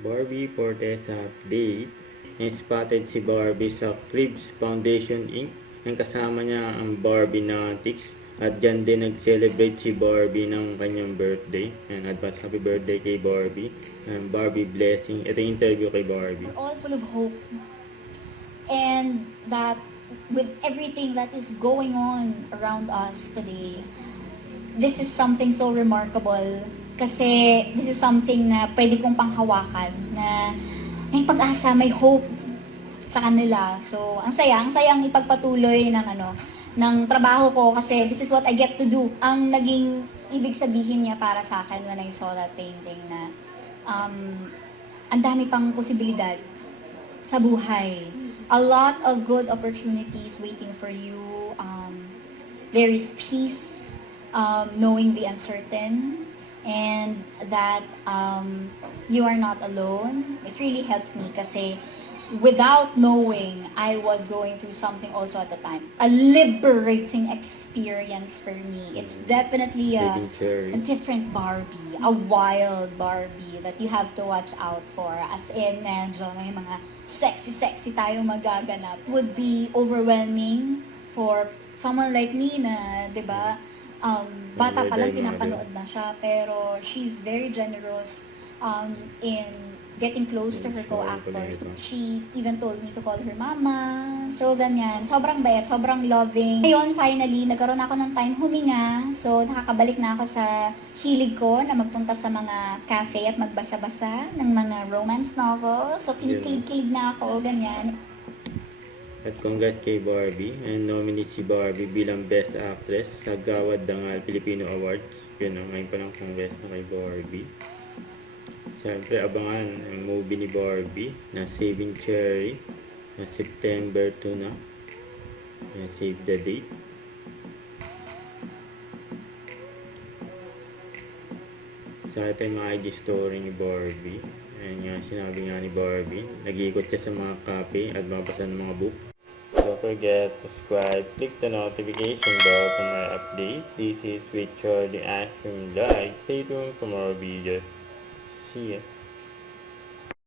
Barbie Fortesa update. Spotted si Barbie sa Cribs Foundation Inc. Ang kasama niya ang Barbie Natics. At dyan din nag-celebrate si Barbie ng kanyang birthday. And advance happy birthday kay Barbie. And Barbie blessing. Ito yung interview kay Barbie. We're all full of hope. And that with everything that is going on around us today, this is something so remarkable. Kasi this is something na pwede kong panghawakan na may pag-asa, may hope sa kanila. So, ang sayang ipagpatuloy ng trabaho ko kasi this is what I get to do. Ang naging ibig sabihin niya para sa akin when I saw that painting na ang dami pang posibilidad sa buhay. A lot of good opportunities waiting for you. There is peace, knowing the uncertain, and that you are not alone. It really helped me kasi without knowing, I was going through something also at the time. A liberating experience for me. It's definitely a different Barbie, a wild Barbie that you have to watch out for. As in, medyo may mga sexy tayong magaganap. Would be overwhelming for someone like me na, di ba, bata pa lang pinapanood na siya, pero she's very generous in getting close to her co-actors. She even told me to call her mama. So, ganyan. Sobrang bait, sobrang loving. Ngayon, finally, nagkaroon ako ng time huminga. So, nakakabalik na ako sa hilig ko na magpunta sa mga cafe at magbasa-basa ng mga romance novels. So, kinikilig na ako, ganyan. At congrats kay Barbie. And nominate si Barbie bilang Best Actress sa Gawad Dangal Filipino Awards. Yun ang ngayon pa ng congress na kay Barbie. Siyempre, abangan ang movie ni Barbie na Saving Cherry na September 2 na. Save the date. Sa ito yung mga IG story ni Barbie. Ayan nga, sinabi nga ni Barbie. Nag-iikot siya sa mga cafe at mabasa ng mga book. Don't forget to subscribe, click the notification bell for my update. This is Richard the Ashram Live. Stay tuned for more videos. See ya.